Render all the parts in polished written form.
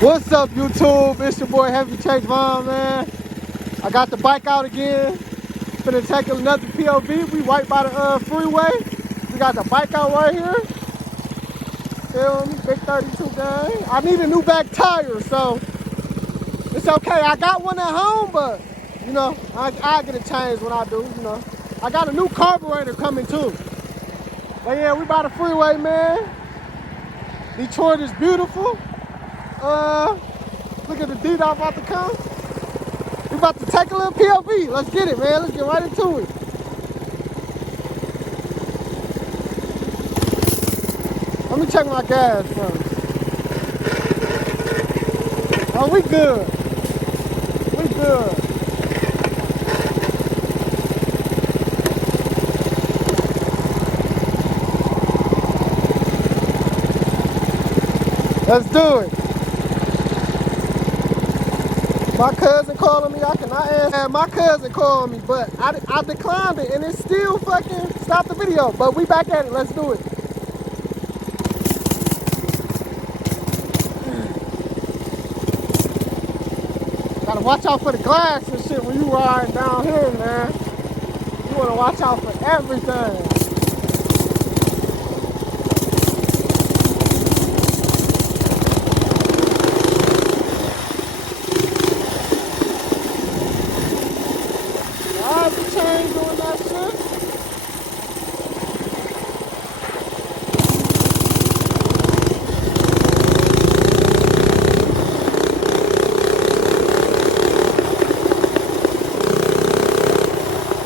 What's up, YouTube? It's your boy Heavy Chase Vaughn, man. I got the bike out again. Finna take another POV. We right by the freeway. We got the bike out right here. Feel me? Big 32 gang. I need a new back tire, so it's okay. I got one at home, but you know, I get a change when I do. You know, I got a new carburetor coming too. But yeah, we by the freeway, man. Detroit is beautiful. Look at the D-Dot about to come. We about to take a little POV. Let's get it, man. Let's get right into it. Let me check my gas first. Oh, we good. We good. Let's do it. My cousin calling me, I cannot answer. My cousin called me, but I declined it and it still fucking stopped the video. But we back at it, let's do it. Gotta watch out for the glass and shit when you riding down here, man. You wanna watch out for everything. Doing that shit.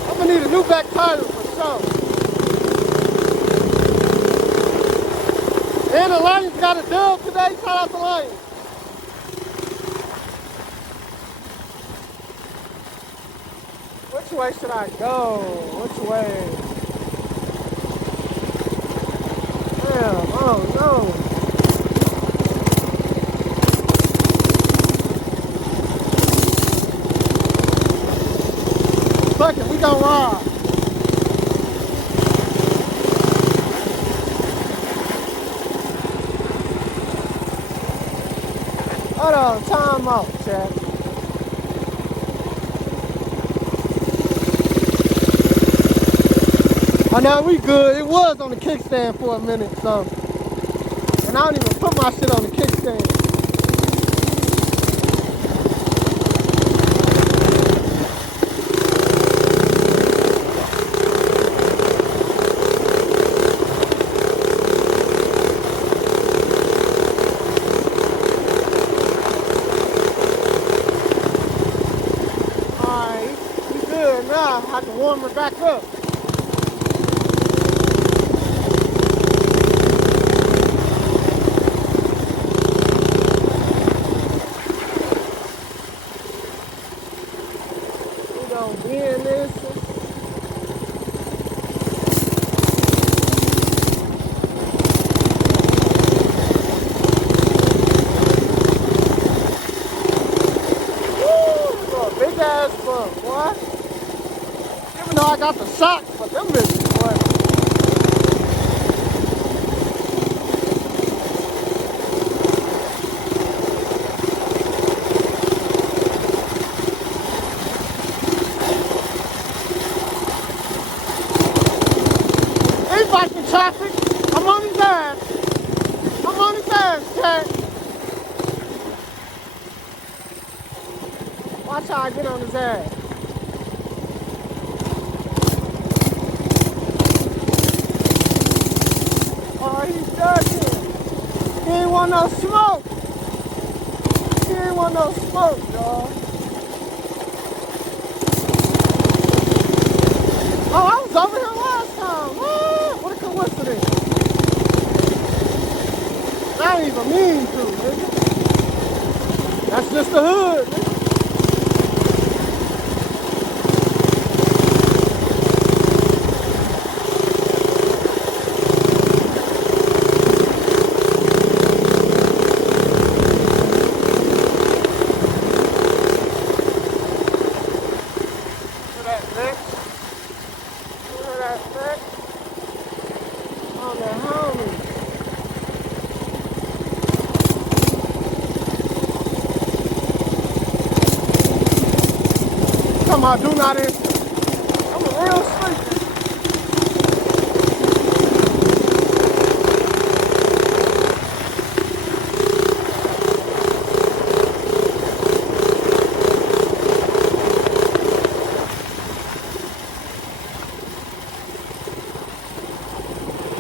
I'm gonna need a new back tire for sure. And the Lions got a dub today. Shout out the Lions. Which way should I go? Which way? Damn, oh no. Fuck it, we gon' ride. Hold on, time out, chat. I know we good. It was on the kickstand for a minute, so. And I don't even put my shit on the kickstand. Alright, we good now. I can warm it back up. Big ass bump, boy. Even though I got the shocks, but them bitches, boy. He's fighting traffic. I'm on his ass. I'm on his ass, Jack. Watch how I get on his ass. Oh, he's ducking. He ain't want no smoke. He ain't want no smoke, y'all. Oh, I was over here last time. What a coincidence. That ain't even mean to, nigga. That's just the hood, nigga. On the homie. Somehow do not enter. I'm a real sleeper.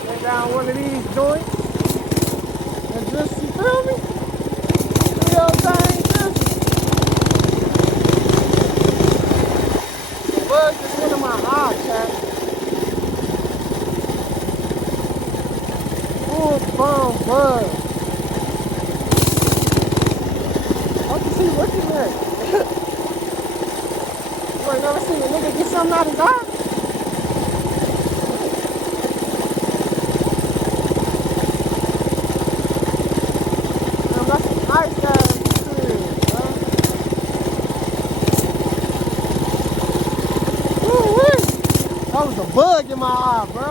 Lay down one of these joints and just, you feel me? Do your thing, just. The bug just went in my eye, chat. Full blown bug. I can see looking at it. You ain't never seen a nigga get something out his eye? Damn, that's a nice ass shit, bro. Woo-wee. That was a bug in my eye, bro.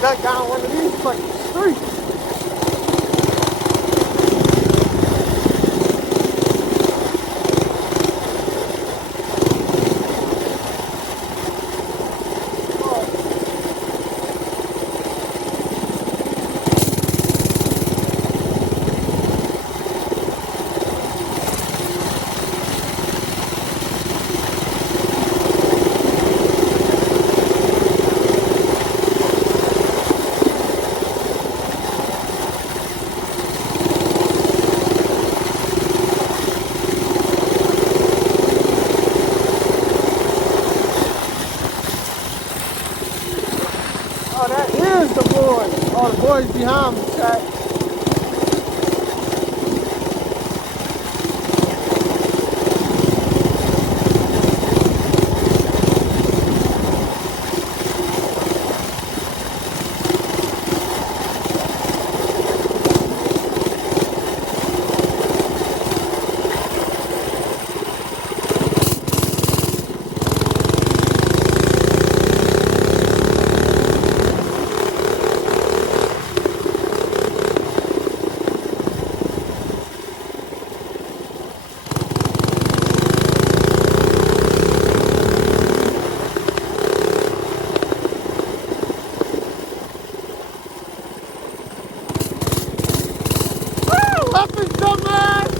Duck down one of these fucking streets. Oh, that is the boys. Oh, the boys behind me, chat. Up his dumb ass!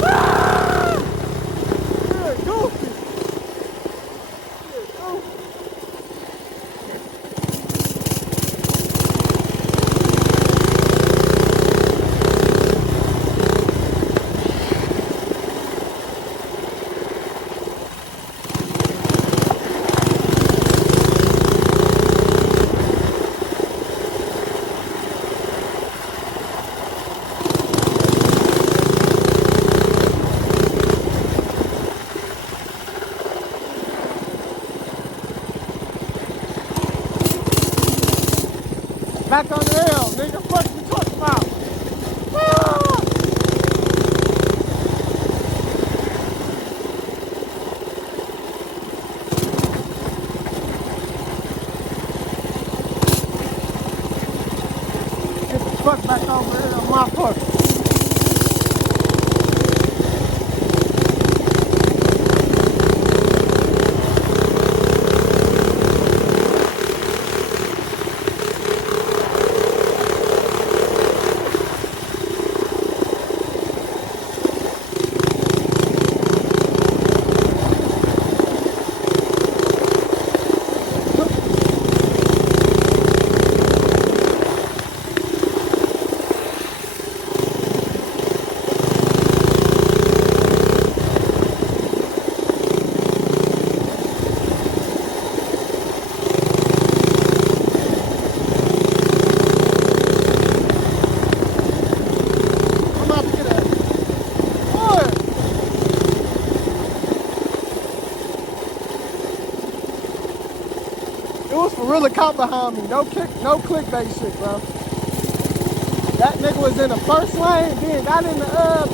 Ah! Yeah, goofy. Yeah, goofy. Back on the hill, nigga. What you talking about? Ah! Get the fuck back over here on my foot. Gorilla cop behind me. No clickbait shit, bro. That nigga was in the first lane, then got in the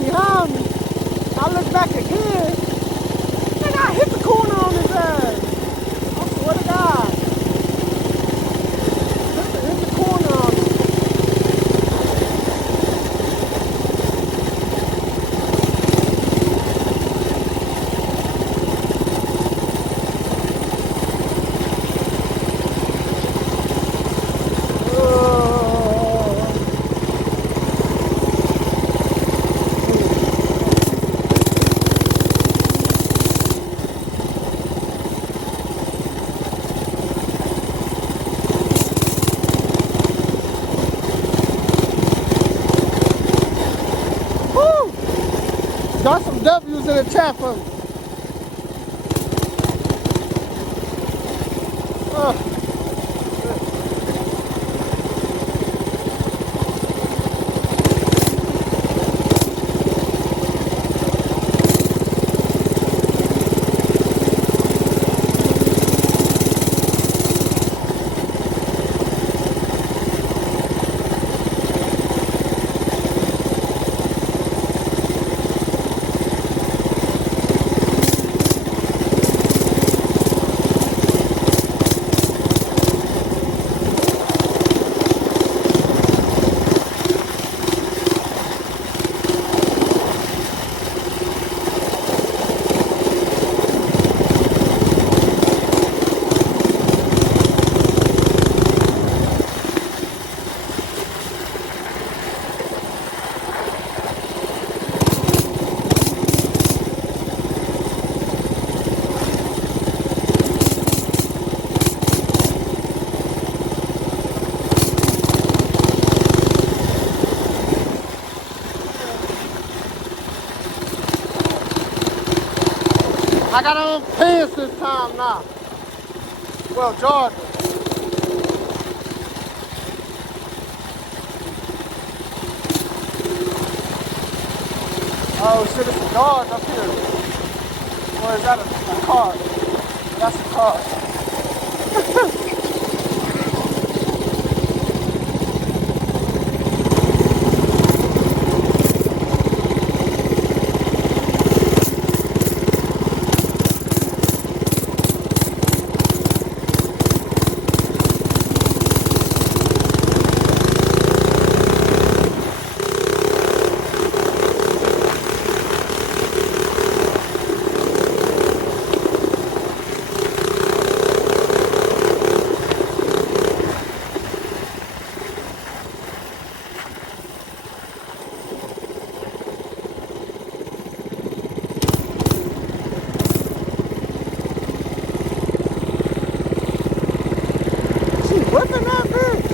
behind me. I look back again, and I hit the corner on his ass. I swear to God. Hit the corner on him. Got some W's in the chat for me. I got on pants this time now. Well, Jordan. Oh shit, it's a dog up here. Or is that a car? That's a car. Whipping that bitch.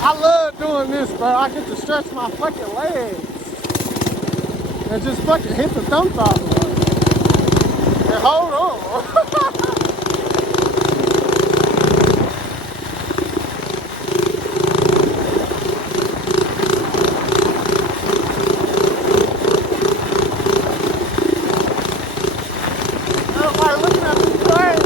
I love doing this, bro. I get to stretch my fucking legs and just fucking hit the thumb throttle. And hold on. Everybody looking at me crazy.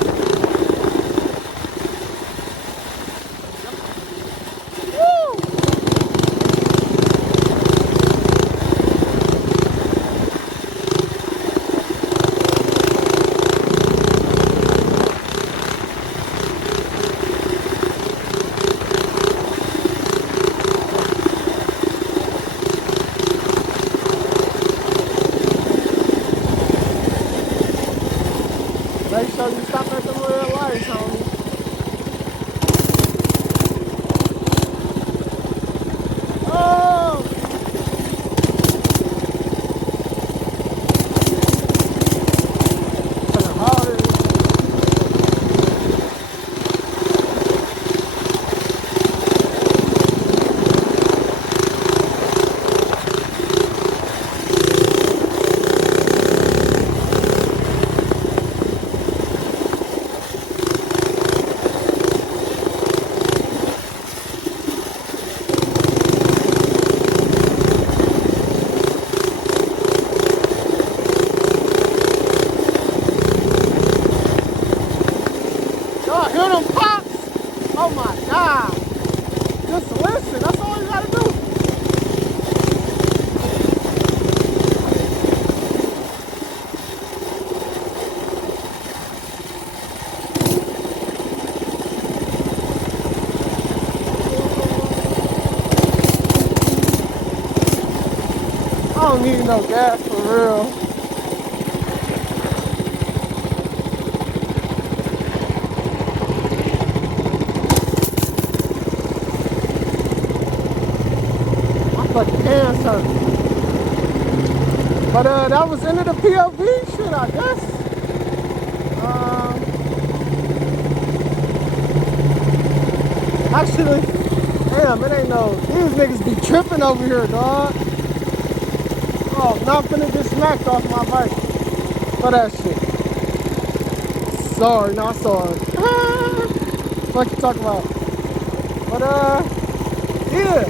don't need no gas for real. My fucking hands hurt. But that was into the POV shit, I guess. Actually, damn, it ain't no. These niggas be tripping over here, dog. Oh, I'm not finna get smacked off my bike for that shit. Sorry, not sorry. What you talking about? But yeah.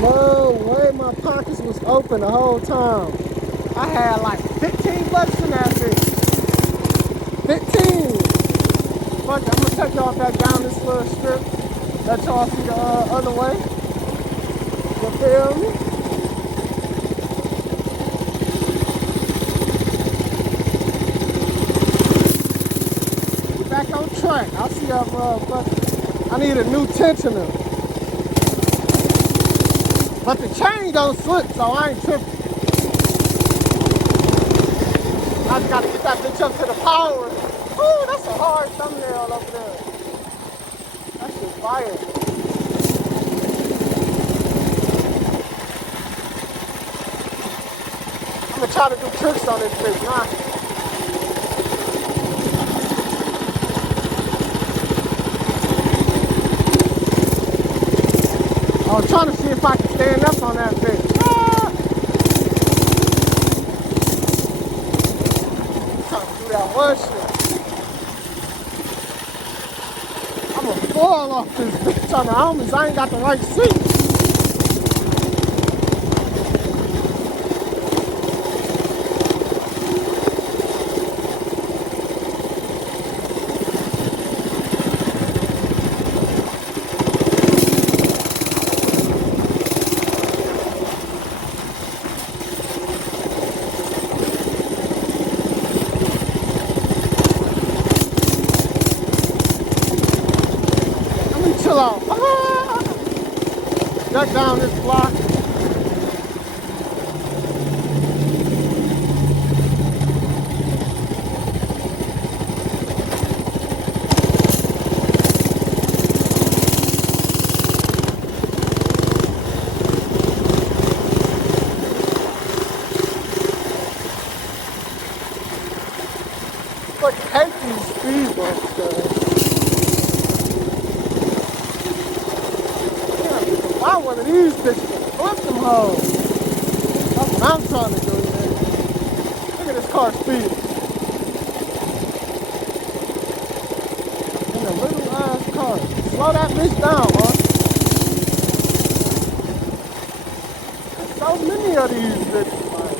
No way, my pockets was open the whole time. I had like 15 bucks in that bitch. 15. Fuck, I'm gonna take y'all back down this little strip. Let y'all see the other way. You feel me? Get back on track. I'll see y'all motherfucker. I need a new tensioner. But the chain don't slip, so I ain't tripping. I just gotta get that bitch up to the power. Ooh, that's a hard thumbnail over there. That shit fire. I'm gonna try to do tricks on this bitch, nah. I was trying to see if I could stand up on that bitch. Trying to do that one shit. I'm gonna fall off this bitch on the homies. I ain't got the right seat. Chill out. Duck down this block. Fucking hate these speed bumps, though. Buy one of these bitches and flip them hoes. That's what I'm trying to do, man. Look at this car speeding. In a little ass car. Slow that bitch down, huh? There's so many of these bitches, like,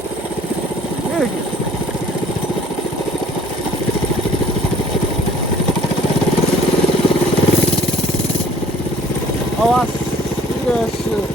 nigga. Oh, I see that shit.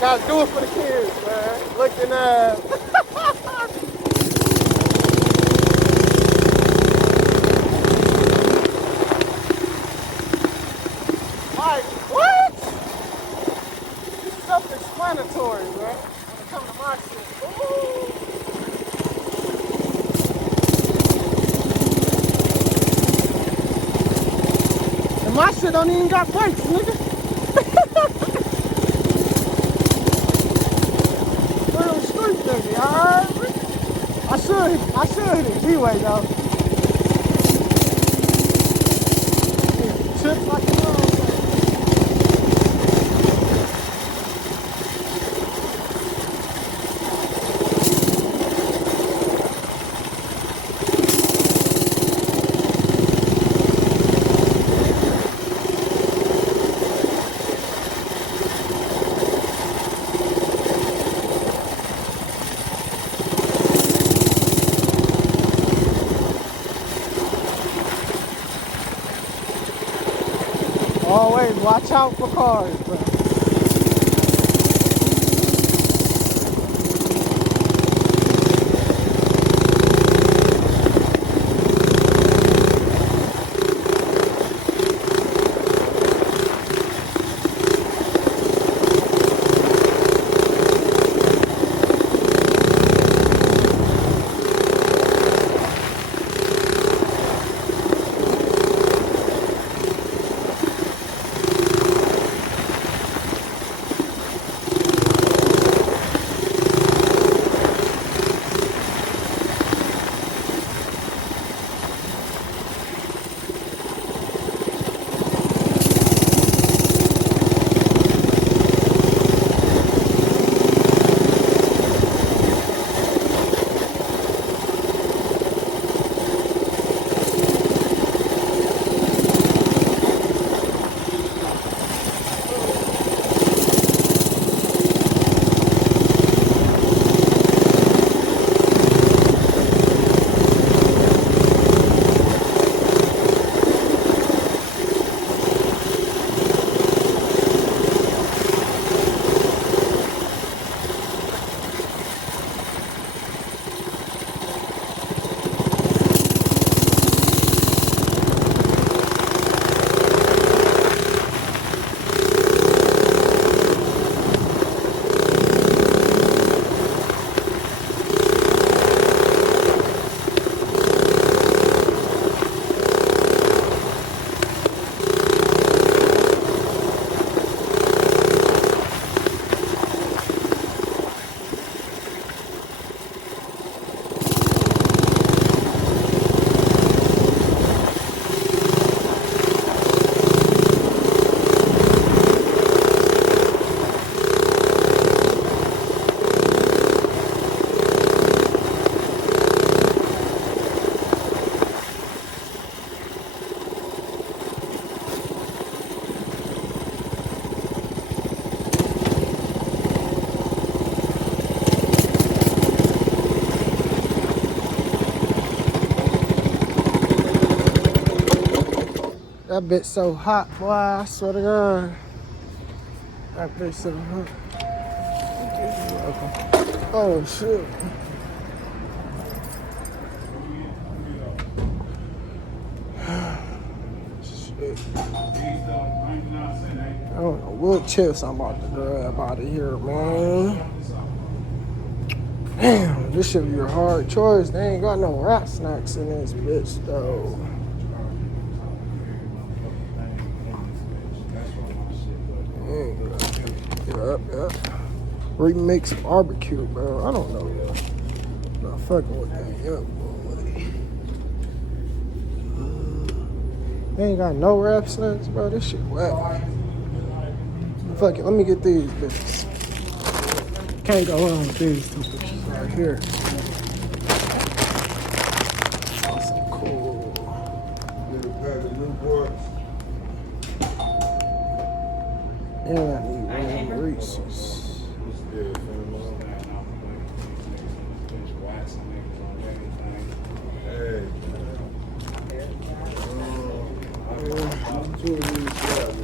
Gotta do it for the kids, man. Looking at. Like, what? It's self-explanatory, man. When it comes to my shit. Ooh. And my shit don't even got brakes, nigga. I should hit it G-way though. Chips like a out for cars, bro. That bitch so hot, boy, I swear to God. That bitch so hot. Oh, shit. Shit. I don't know what chips I'm about to grab out of here, man. Damn, this should be a hard choice. They ain't got no rat snacks in this bitch, though. Yep. Remix barbecue, bro. I don't know. I'm not fucking with that. Yep, boy. They ain't got no rap snacks, bro. This shit whack. Fuck it. Let me get these bitches. Can't go wrong with these two bitches right here. That's so cool. Yeah, I need one Reese's.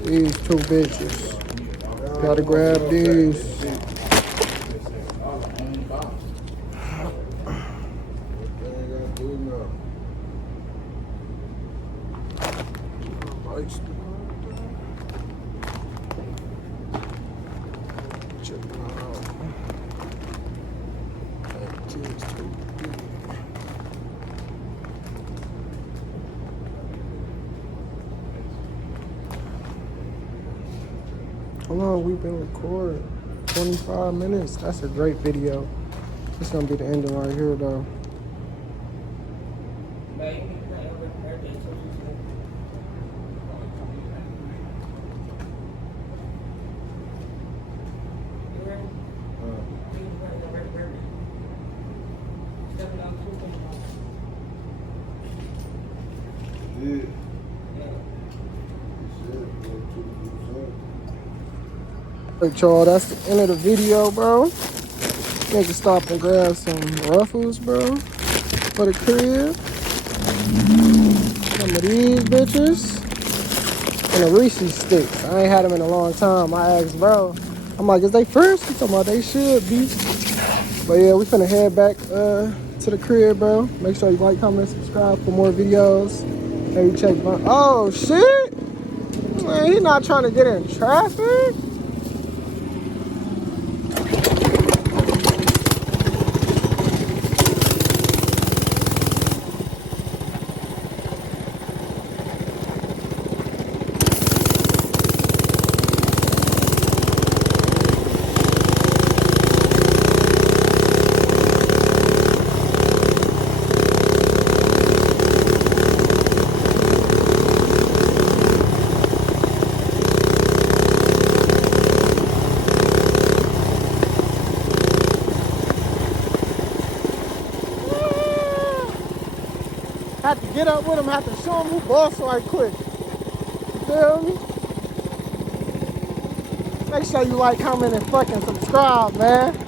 These two bitches. Gotta grab these. How long we been recording? 25 minutes. That's a great video. It's gonna be the ending right here, though. Alright, y'all, that's the end of the video, bro. Nigga stop and grab some Ruffles, bro, for the crib. Some of these bitches. and the Reese's sticks. I ain't had them in a long time. I asked bro, I'm like, is they fresh? He talking about they should be. But yeah, we finna head back to the crib, bro. Make sure you like, comment, subscribe for more videos. Maybe check my, oh shit! Man, he not trying to get in traffic. Had to get up with him, had to show him who boss right quick. You feel me? Make sure you like, comment, and fucking subscribe, man.